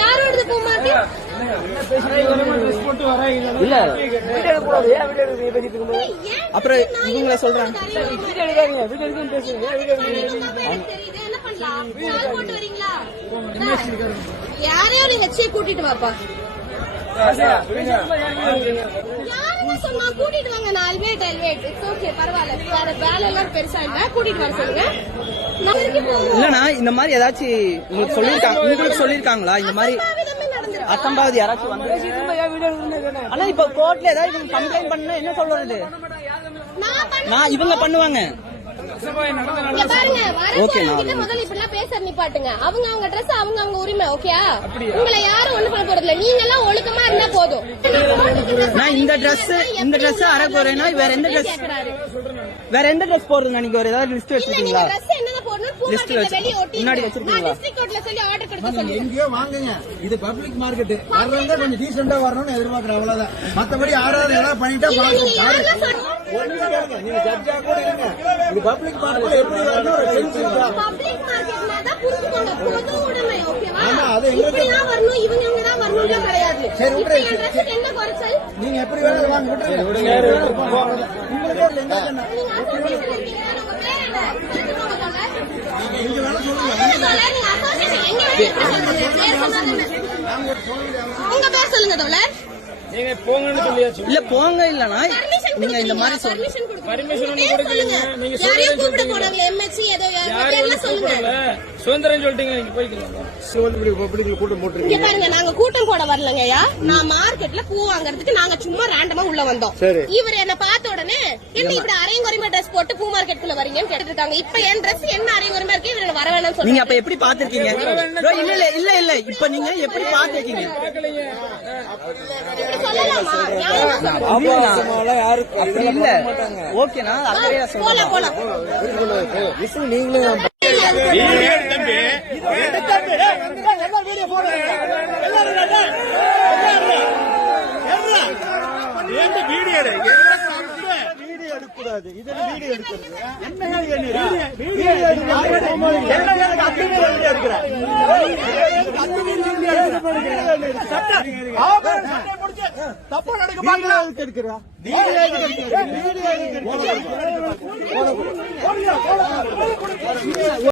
யாரோட பூமார்க்கு இல்ல அப்புறம் இவங்கள சொல்றாங்க யாரையும் நீங்க கூட்டிட்டு வாப்பா. சொன்னா கூட்டிட்டு வாங்க. நான் ஓகே பரவாயில்ல. வேலை எல்லாம் பெருசா இல்ல, கூட்டிட்டு வர சொல்லுங்க. இல்லனா இந்த மாதிரி ஏதாச்சும் உங்களுக்கு சொல்லிருக்காங்களா இந்த மாதிரி அசம்பாவது யாராச்சும் வந்து? ஆனா இப்ப கோர்ட்ல ஏதாவது கம்ப்ளைண்ட் பண்ணா என்ன சொல்றது? நான் இவங்க பண்ணுவாங்க. முதல்ல இப்படிலாம் பேச நிப்பாட்டுங்க. அவங்க ட்ரெஸ் அவங்க உரிமை. ஓகேயா? உங்களை யாரும் ஒண்ணு பண்ண போறது இல்ல. நீங்க எல்லாம் ஒழுக்கமா இருந்தா போதும். நான் இந்த ட்ரெஸ் அரை போறேன்னா வேற எந்த ட்ரெஸ் போடுறேன்? நீங்க ஒரு ஏதாவது லிஸ்ட் வச்சிருக்கீங்களா? முன்னாடி வச்சிருக்கீங்களா? எங்கேயோ வாங்குங்க. இது பப்ளிக் மார்க்கெட். வர்றவங்க கொஞ்சம் டீசெண்டா வரணும்னு எதிர்பார்க்கறேன். அவ்வளவுதான். மத்தபடி யாராவது ஏதாவது பண்ணிட்டா நீங்க ஜட்ஜா கூட இருங்க. இது பப்ளிக் மார்க்கெட் எப்படி வரணும்? பப்ளிக் மார்க்கெட்னா தான் புரிஞ்சுக்கோங்க. பொது உடைமை. ஓகேவா? ஆமா, அது எங்களுக்கு வரணும். இவங்க தான் வரணும் கிடையாது. சரி விடுங்க. என்ன குறைச்சல்? நீங்க எப்படி வேணாலும் வாங்க விட்டுருங்க. உங்களுக்கு நீங்க வேணா உங்க பேர் சொல்லுங்க தோழர். நீங்க போங்கன்னு சொல்லியாச்சு. இல்ல போங்க இல்லனா நீங்க இந்த மாதிரி பர்மிஷன் கொடுக்கலங்க. நீங்க யாரையும் கூப்பிட போறாங்க. எம்எச்சி ஏதோ யாரையும் சொல்லுங்க. சுதந்திரம் சொல்லிட்டீங்க. நீங்க போய்க்கலாம். கூட்டம் போட்டு இங்க பாருங்க, நாங்க கூட்டம் போட வரலங்கய்யா. நான் மார்க்கெட்ல பூ வாங்குறதுக்கு நாங்க சும்மா ரேண்டமா உள்ள வந்தோம். இவர் என்ன பார்த்த உடனே என்ன இப்படி அரைங்குறைமா ட்ரெஸ் போட்டு பூ மார்க்கெட்டுக்குள்ள வரீங்கன்னு கேட்டு இருக்காங்க. இப்ப என் ட்ரெஸ் என்ன அரைங்குறைமா இருக்கு, இவர் வர வேணாம்னு சொல்லுங்க. நீங்க அப்ப எப்படி பாத்துருக்கீங்க? இல்ல இப்ப நீங்க எப்படி பாத்துருக்கீங்க? இல்ல ஓகேனா போலாம் நீங்களும் எடுக்கூடாது. இதுல வீடியோ எடுக்கிறது தப்பா நடக்க